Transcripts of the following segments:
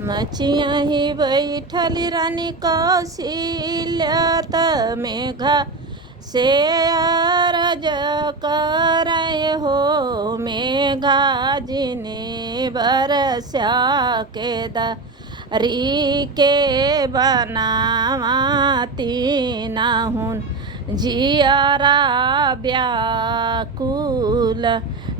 मचिया ही बैठली रानी कौशल्यात मेघा से अरज करे हो। मेघा जिने बरस्या के दरी के बनावाती नाहुन जियारा व्याकुल।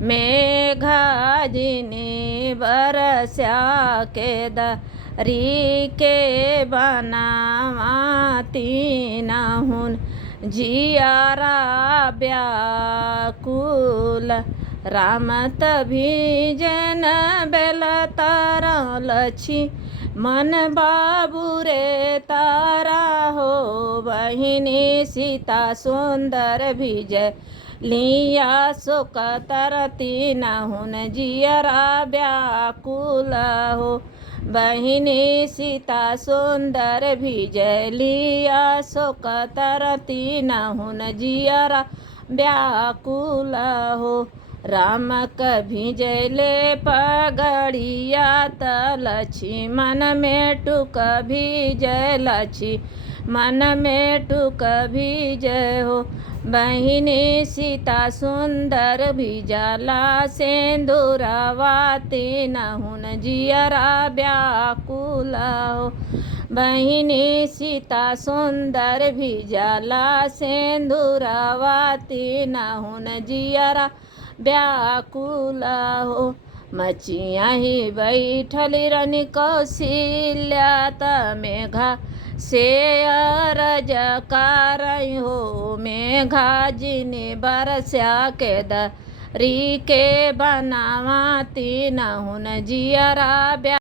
मेघा जिने बरस्या के दरी के बनावाती नाहुन जियारा व्याकुल। रामत भीजन बेल तरलछि मन बाबू रे तारा हो। बहिनी सीता सुंदर विजय लिया शोक तरती नाहुन जियरा व्याकुल हो। बहिनी सीता सुंदर विजय लिया शोक तरती नाहुन जियरा व्याकुल हो। राम कभी जयले पगड़िया तलछि मन में टुक भी जय लछि मन में टुक भी जय हो। बहिनी सीता सुंदर भिजला सिंदूरवाती नाहुन जियरा व्याकुल हो। बहिनी सीता सुंदर भिजला सिंदूरवाती नाहुन जियरा व्याकुल हो। मचिया ही बैठली रानी कौशल्यात मेघा से अरज करई हो। मेघा जिने बरस्या के दरी के बनावाती नाहुन जियरा